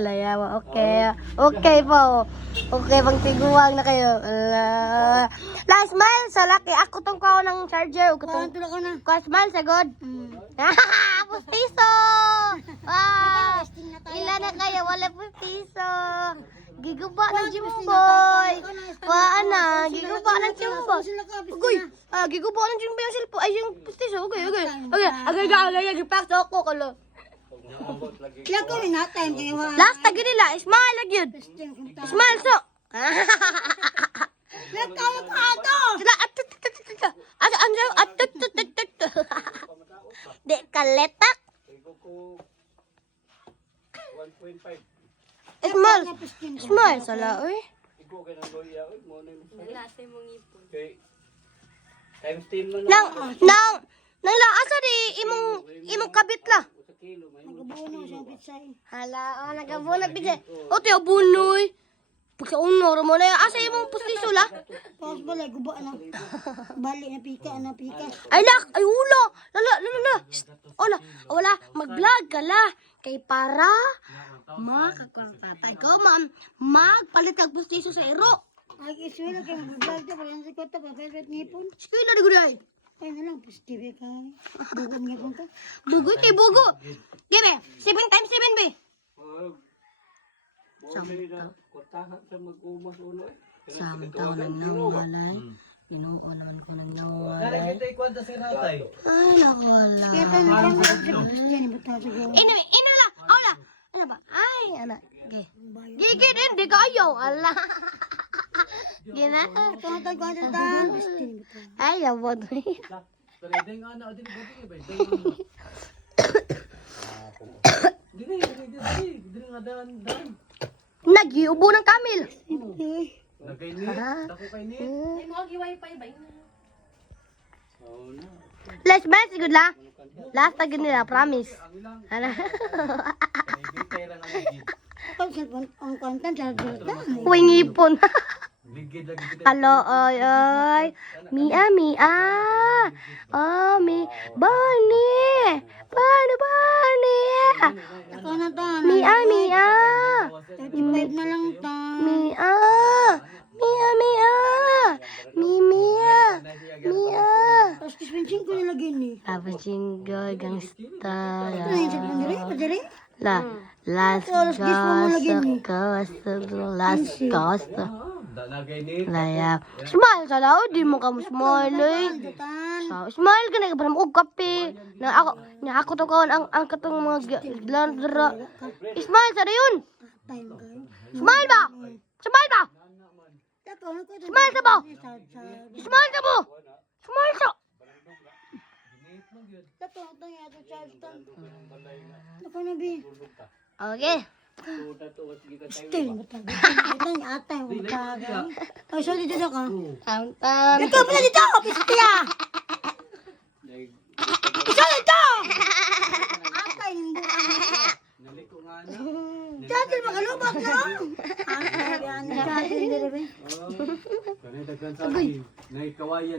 Layawa, okay. Okay po. Okay, pang tiguang na kayo. Last smile sa laki. Ako tong kao ng charger. Tulak ko na. Ko smile sa god. Pustiso! Wow! Ilan na kayo? Wala pustiso. Giguba ng Jimboy. Ana, giguba ng Jimboy. Ugoy, giguba ng Jimboy yung silpo. Ay, yung pustiso. Okay. Gipakso ako kalo. Kaya ko rin natin. Last tagi nila, smile lagi yun. Smile so. Nagkaw ko ato. Sila Di kaletak. Smile. Smile sala oy. Nang asa di imong kabit la. Nagabuno siyang pitsay. Hala, nagabuno pizza. O tiyo bunoy. Pagka unor mo na asa imong pustiso la. Tapos balay, guba na. Bali na pika. Ay lak, ay ulo. Lala. Ola, wala mag-vlog ka la. Kay para makakwartata ko magpalit kag pustiso sa ero. Ay, iswila kayo mag-vlog ka. Pagyan sa kota, pagkalit ngipon. Sige na di guday. Ay na lang, positive ka. Bugong ngipon ka. Bugo kay bugo. Gibe, 7 times 7 be. Samtaw nang nawalay. Ginoo naman ko nang nawalay. Ay, nawala. Kaya tayo na kayo. Yan, iba tayo siguro. Ino lang. Ola. Ano ba? Ay, anak. Gigi din, di kayo. Ala. Gina. Tumatag ko ang tan. Ay, yabot. Nagiubo ng kamil. Let's bet, good la. Last tag nila, promise. Ano? Ang content sa dito. Uy, ngipon. Hello, oy. Mia. Oh, Bonnie. Bonnie. Ako na to. Mia. 35 na lang to. Mia. Tapos kispinsin ko nilagay ni. Tapos jingle, gangsta. Ano yung sa pandiri? Padiri? Last ghost. Laya. Smile sa lao, di mo ka mo smile eh. Smile ka na, parang og kape. Na ako to kaon ang katong mga glandra. Smile sa yun. Smile ba? Smile sa ba? Smile sa mo. Smile sa. Okay. Ay, sorry dito ka. Tantan. Dito, pala dito! Pistia! Isa dito! Atay, hindi. Chatil, magalubak na! Atay, yan. Chatil, hindi rin. Kanay daghan sa naikawayan.